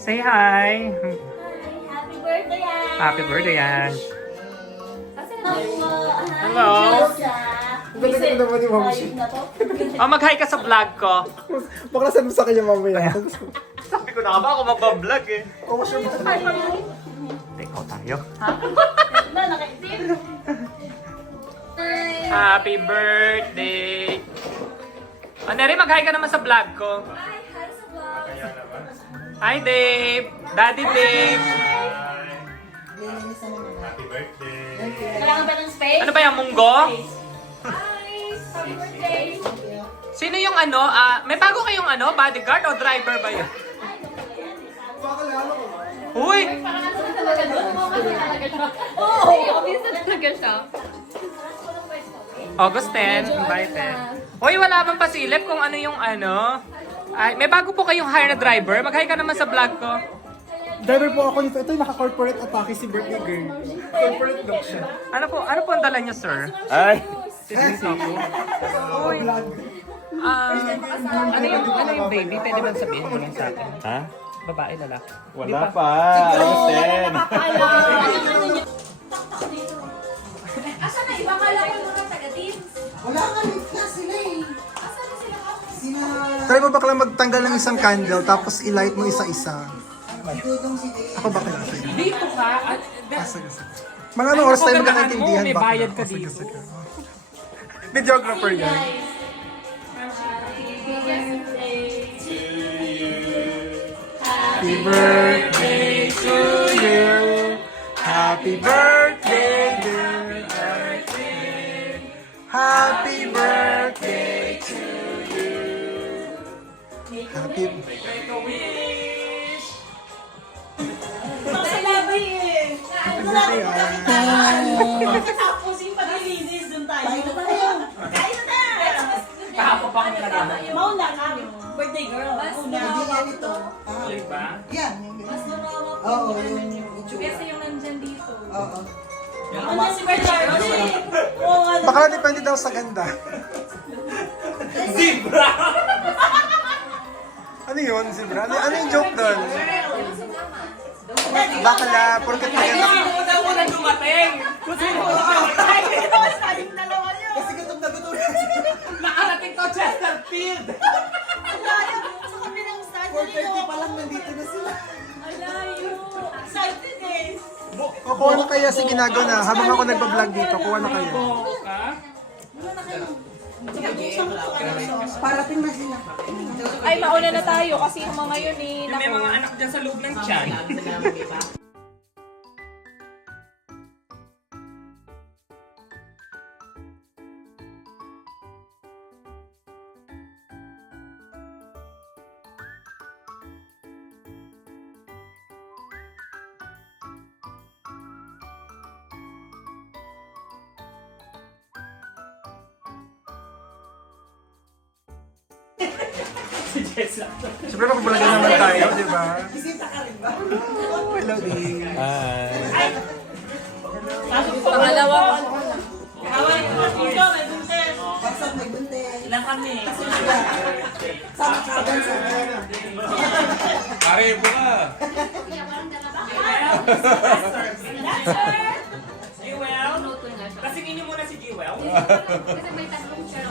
Say hi. Happy birthday, Ash! Happy birthday, Ash. Hello! Galing naman ni Ma'am Shi. Oh, mag-hi ka sa vlog ko. Baklasan mo sa kanya mamaya. Sabi ko na ba ako magpa-vlog eh. Oo, sure ba? Ikaw tayo. Na, nakaisip? Happy birthday. Oh, Neri, mag-hi ka naman sa vlog ko. Hi sa vlog! Hi, Dave. Daddy Dave. Happy birthday. Kailangan ba ng space? Ano ba yung munggo? Hi! Happy birthday! Sino yung ano? May bago kayong ano? Bodyguard o driver ba yun? Uy! Parang nasa na talaga doon. Kasi talaga siya. Oo! Obvious na talaga siya. August 10, invited. Uy, wala bang pasilip kung ano yung ano? Ay, may bago po kayong hire na driver. Mag-hi ka naman sa vlog ko. Driver po ako nito. Ito yung naka-corporate atake si birthday girl. Corporate look siya. Ano po ang dala niyo, sir? Ay! Uy. Ano yung baby? Pwede ba sabihin mo lang sa akin? Ha? Babae, lalaki? Wala pa. August 10. Asa na iba? Kala ko mga taga-teams. Wala nga, late na sila eh. Asa na sila ka? Sina... Try mo bakla magtanggal ng isang candle tapos i-light mo isa-isa. Dudong si Dave. Ako bakla. Dito ka? Sige. Mga anong oras tayo Ganahan magkakaintindihan mo, may bakla? bayad ka Sige, dito. sige. Videographer yan. Happy birthday to you. Happy birthday, dear Artin. Happy birthday to you. Happy Tapos yung paglilinis doon tayo. Kain na tayo. Kain na tayo. Kahapon pa kami nagama. Mauna kami. Birthday girl. Hindi yan ito. Diba? Yan. Yung Mas ganyan. marawa po. Oo, yung itsura. Kasi yung nandyan dito. Oo. Ano si Bernardo? Oo, ano? Baka depende daw sa ganda. Zebra! Ano yun, Zebra? Ano yung joke doon? Bakla, porket maganda. Sino daw mo na dumating? Kasi gutom na gutom. Nakarating to Chesterfield! Sa kabilang stand 4:30 pa lang nandito na sila. Alayo. Excited eh. Kuha na kaya si Ginagaw na. Habang ako nagpa-vlog dito, kuha na kaya. Parating na sila. Ay, mauna na tayo kasi yung mga yun eh. May mga anak dyan sa loob ng tiyan. Siyempre mapapalagan naman tayo, di ba? Bisita ka rin ba? Oh, hello, Dave. Hi. Pangalawa ko. Pasok may bunte. Ilan kami? Sama ka dyan sa... Pare po ka. Jewel? Kasingin niyo muna si Jewel. Kasi may tatlong chair.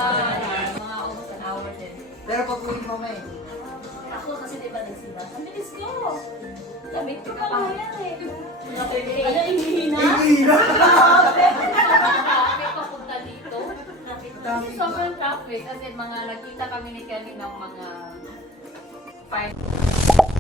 Mga almost an hour din. Pero pag uwi mo may... Ako kasi di ba nagsimba? Ang bilis ko. Labit ko lang yan eh. Ano, ihina? Traffic papunta dito. Kasi sobrang traffic. Kasi mga nakita kami ni Kelly ng mga 5